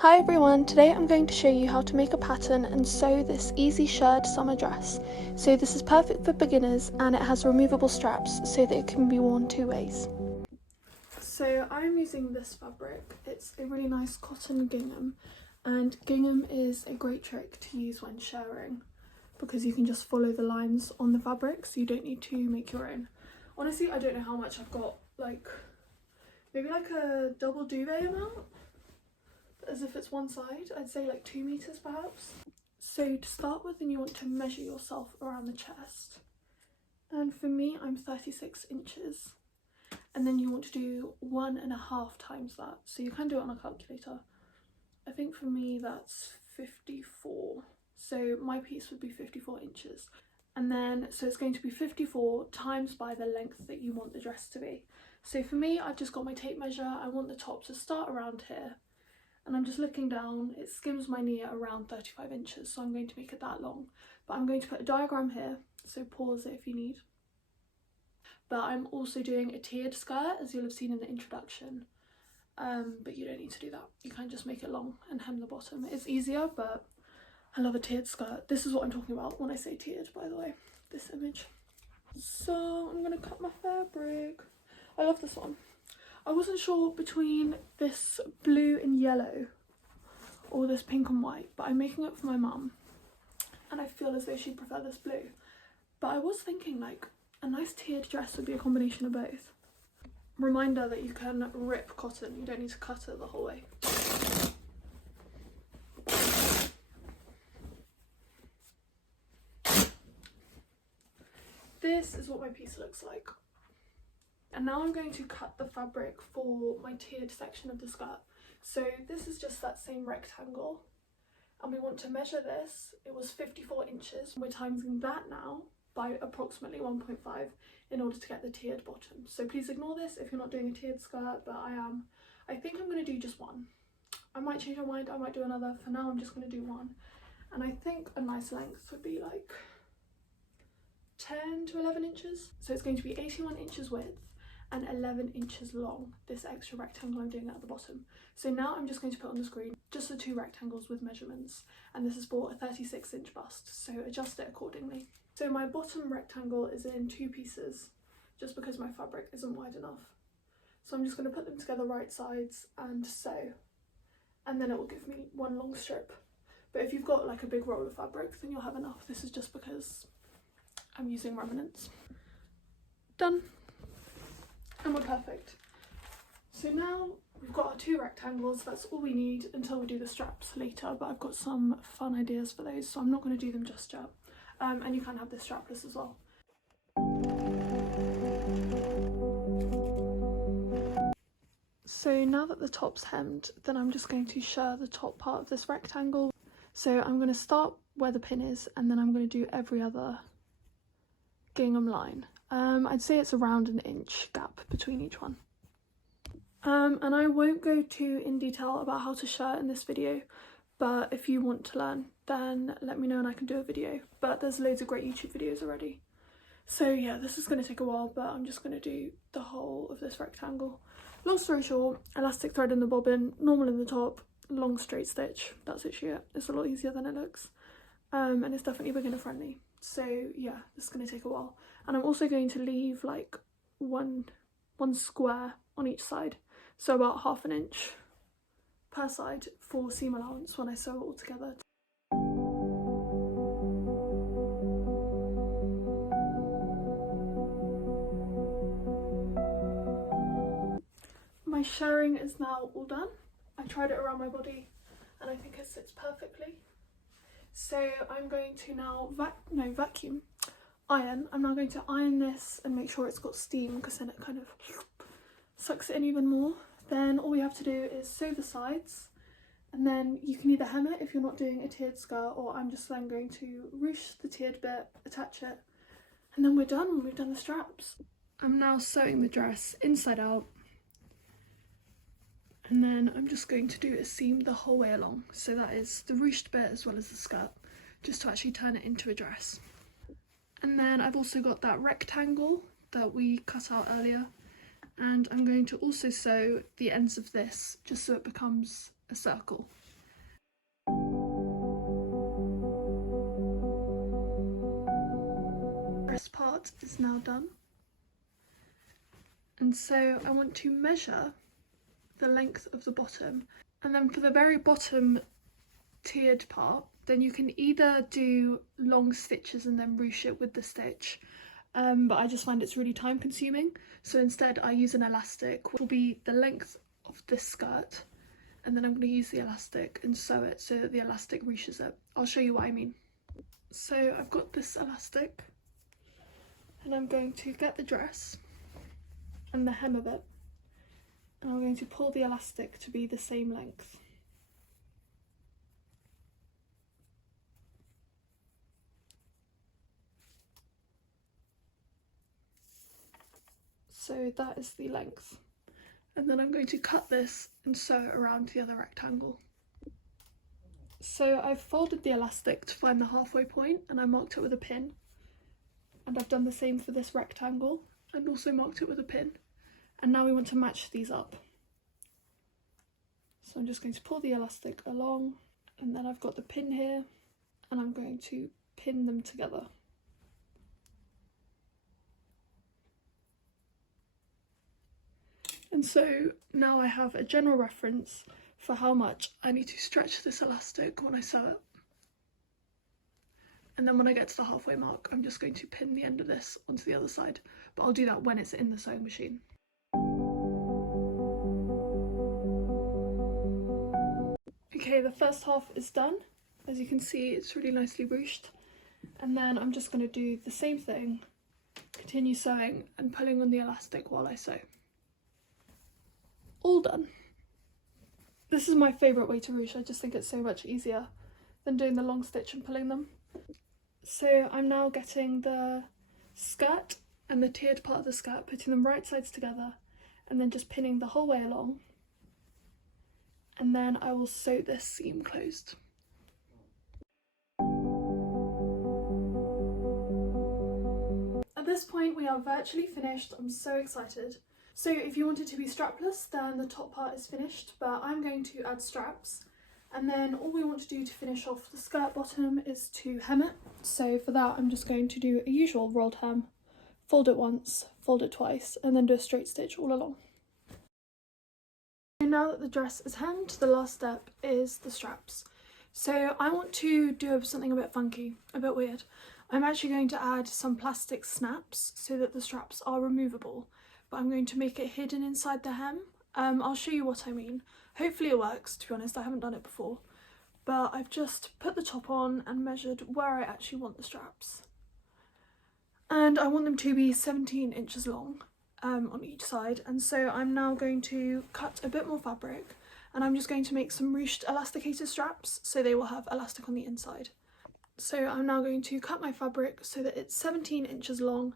Hi everyone, today I'm going to show you how to make a pattern and sew this easy shirred summer dress. So this is perfect for beginners and it has removable straps so that it can be worn two ways. So I'm using this fabric. It's a really nice cotton gingham, and gingham is a great trick to use when shirring because you can just follow the lines on the fabric so you don't need to make your own. Honestly, I don't know how much I've got, maybe a double duvet amount, as if it's one side. I'd say 2 meters perhaps. So to start with, then you want to measure yourself around the chest, and for me I'm 36 inches, and then you want to do 1.5 times that, so you can do it on a calculator. I think for me that's 54, so my piece would be 54 inches, and then so it's going to be 54 times by the length that you want the dress to be. So for me, I've just got my tape measure. I want the top to start around here, and I'm just looking down. It skims my knee at around 35 inches, so I'm going to make it that long. But I'm going to put a diagram here, so pause it if you need. But I'm also doing a tiered skirt, as you'll have seen in the introduction. But you don't need to do that. You can just make it long and hem the bottom. It's easier, but I love a tiered skirt. This is what I'm talking about when I say tiered, by the way, this image. So I'm gonna cut my fabric. I love this one. I wasn't sure between this blue and yellow or this pink and white, but I'm making it for my mum and I feel as though she'd prefer this blue. But I was thinking a nice tiered dress would be a combination of both. Reminder that you can rip cotton, you don't need to cut it the whole way. This is what my piece looks like. And now I'm going to cut the fabric for my tiered section of the skirt. So this is just that same rectangle, and we want to measure this. It was 54 inches. We're timesing that now by approximately 1.5 in order to get the tiered bottom. So please ignore this if you're not doing a tiered skirt, but I am. I think I'm going to do just one. I might change my mind, I might do another. For now I'm just going to do one. And I think a nice length would be 10 to 11 inches. So it's going to be 81 inches width and 11 inches long, this extra rectangle I'm doing at the bottom. So now I'm just going to put on the screen just the two rectangles with measurements, and this is for a 36-inch bust, so adjust it accordingly. So my bottom rectangle is in 2 pieces, just because my fabric isn't wide enough. So I'm just going to put them together right sides and sew, and then it will give me one long strip. But if you've got a big roll of fabric, then you'll have enough. This is just because I'm using remnants. Done. And we're perfect. So now we've got our 2 rectangles. That's all we need until we do the straps later, but I've got some fun ideas for those, so I'm not going to do them just yet. And you can have this strapless as well. So now that the top's hemmed, then I'm just going to shirr the top part of this rectangle. So I'm going to start where the pin is, and then I'm going to do every other gingham line. I'd say it's around an inch gap between each one. And I won't go too in detail about how to shirr in this video, but if you want to learn, then let me know and I can do a video. But there's loads of great YouTube videos already. So yeah, this is going to take a while, but I'm just going to do the whole of this rectangle. Long story short, elastic thread in the bobbin, normal in the top, long straight stitch. That's literally it. It's a lot easier than it looks. And it's definitely beginner friendly. So yeah, this is going to take a while. And I'm also going to leave one square on each side, so about ½ an inch per side for seam allowance when I sew it all together. My shirring is now all done. I tried it around my body and I think it sits perfectly. So I'm going to now iron. I'm now going to iron this and make sure it's got steam, because then it kind of sucks it in even more. Then all we have to do is sew the sides, and then you can either hem it if you're not doing a tiered skirt, or I'm just then going to ruche the tiered bit, attach it, and then we're done. We've done the straps. I'm now sewing the dress inside out, and then I'm just going to do a seam the whole way along. So that is the ruched bit as well as the skirt, just to actually turn it into a dress. And then I've also got that rectangle that we cut out earlier, and I'm going to also sew the ends of this just so it becomes a circle. part is now done. And so I want to measure the length of the bottom, and then for the very bottom tiered part, then you can either do long stitches and then ruche it with the stitch, but I just find it's really time consuming, so instead I use an elastic, which will be the length of this skirt, and then I'm going to use the elastic and sew it so that the elastic ruches it. I'll show you what I mean. So I've got this elastic, and I'm going to get the dress and the hem of it, and I'm going to pull the elastic to be the same length. So that is the length. And then I'm going to cut this and sew it around the other rectangle. So I've folded the elastic to find the halfway point, and I marked it with a pin. And I've done the same for this rectangle and also marked it with a pin. And now we want to match these up. So I'm just going to pull the elastic along, and then I've got the pin here, and I'm going to pin them together. And so now I have a general reference for how much I need to stretch this elastic when I sew it. And then when I get to the halfway mark, I'm just going to pin the end of this onto the other side, but I'll do that when it's in the sewing machine. Okay, the first half is done. As you can see, it's really nicely ruched. And then I'm just going to do the same thing, continue sewing and pulling on the elastic while I sew. All done. This is my favourite way to ruche. I just think it's so much easier than doing the long stitch and pulling them. So I'm now getting the skirt and the tiered part of the skirt, putting them right sides together, and then just pinning the whole way along. And then I will sew this seam closed. At this point we are virtually finished. I'm so excited. So if you want it to be strapless, then the top part is finished, but I'm going to add straps. And then all we want to do to finish off the skirt bottom is to hem it. So for that I'm just going to do a usual rolled hem, fold it once, fold it twice, and then do a straight stitch all along. So now that the dress is hemmed, the last step is the straps. So I want to do something a bit funky, a bit weird. I'm actually going to add some plastic snaps so that the straps are removable, but I'm going to make it hidden inside the hem. I'll show you what I mean. Hopefully it works, to be honest, I haven't done it before. But I've just put the top on and measured where I actually want the straps. And I want them to be 17 inches long on each side. And so I'm now going to cut a bit more fabric, and I'm just going to make some ruched elasticated straps so they will have elastic on the inside. So I'm now going to cut my fabric so that it's 17 inches long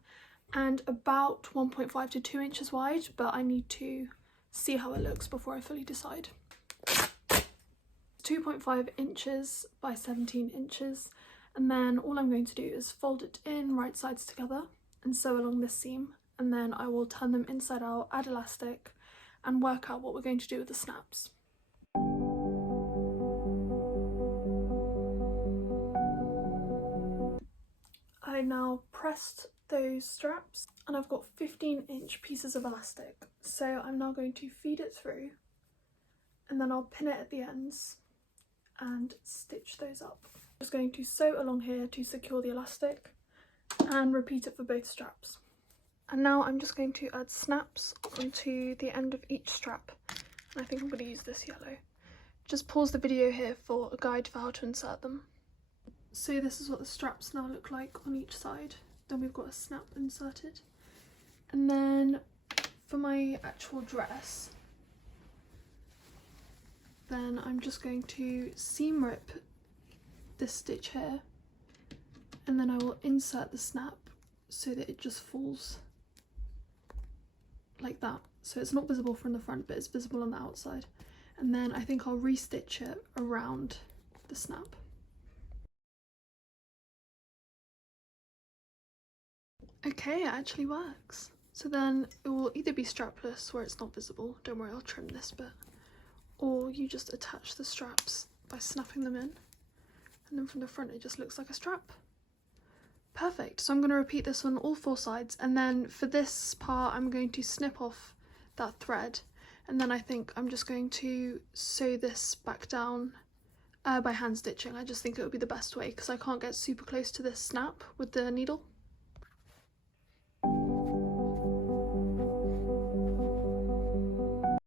and about 1.5 to 2 inches wide, but I need to see how it looks before I fully decide. 2.5 inches by 17 inches, and then all I'm going to do is fold it in right sides together and sew along this seam, and then I will turn them inside out, add elastic, and work out what we're going to do with the snaps. I now pressed those straps and I've got 15-inch pieces of elastic, so I'm now going to feed it through, and then I'll pin it at the ends and stitch those up. I'm just going to sew along here to secure the elastic and repeat it for both straps. And now I'm just going to add snaps onto the end of each strap, and I think I'm going to use this yellow. Just pause the video here for a guide for how to insert them. So this is what the straps now look like on each side. Then we've got a snap inserted. And then for my actual dress, then I'm just going to seam rip this stitch here, and then I will insert the snap so that it just falls like that. So it's not visible from the front, but it's visible on the outside. And then I think I'll restitch it around the snap. Okay, it actually works. So then it will either be strapless where it's not visible, don't worry, I'll trim this bit, or you just attach the straps by snapping them in, and then from the front it just looks like a strap. Perfect, so I'm going to repeat this on all 4 sides, and then for this part I'm going to snip off that thread, and then I think I'm just going to sew this back down by hand stitching. I just think it would be the best way because I can't get super close to this snap with the needle.